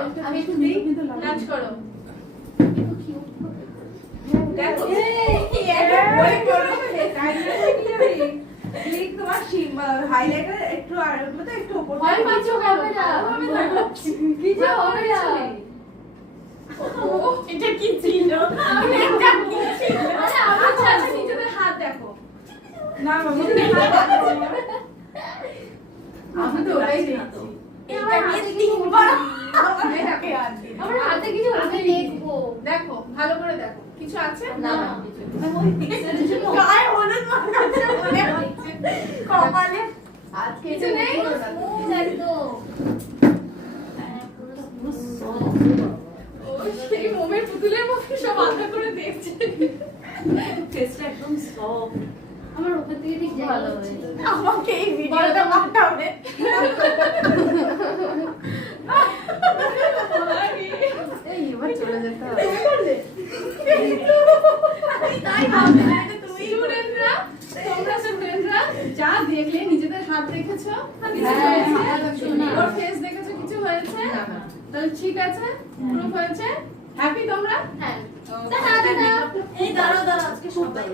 করো, আমি একটু দিই, নাচ করো। দেখো ওই করো ক্লিক তোমার হাইলাইটার একটু আর মতো একটু উপর হয় কিছু হবে না, কিছু হবে না। এটা কি ছিল? এটা কি ছিল? আচ্ছা আচ্ছা নিজেদের হাত দেখো। না মামা আমি তো ওটাই দেখছি। এটা নিয়ে তিনবার আমাকে হাত দিই। আমার হাতে কিছু আমি দেখবো। দেখো ভালো করে দেখো। কিছু আছে? না ওই পিক্সেলের জন্য গায়ে হলুদ মাখাচ্ছে মনে হচ্ছে। কপালে আজকে কিছু নেই? একদম ও সেই মোমের পুতুলের মতো সব আলাদা করে দেখছে। ফেসটা একদম সফট। আমার উপর থেকে ঠিক ভালো হয়েছে। আমাকে এই ভিডিওটা পাঠাবে। এই এবার চলে যেতে হবে। তাই ভাবছি এটা তুমি স্টুডেন্টরা তোমরা স্টুডেন্টরা যা দেখলে নিজেদের হাত দেখেছো ওর ফেস দেখেছো কিছু হয়েছে তাহলে ঠিক আছে প্রুফ হয়েছে হ্যাপি তোমরা হ্যাঁ এই দাঁড়াও দাঁড়াও আজকে সবাই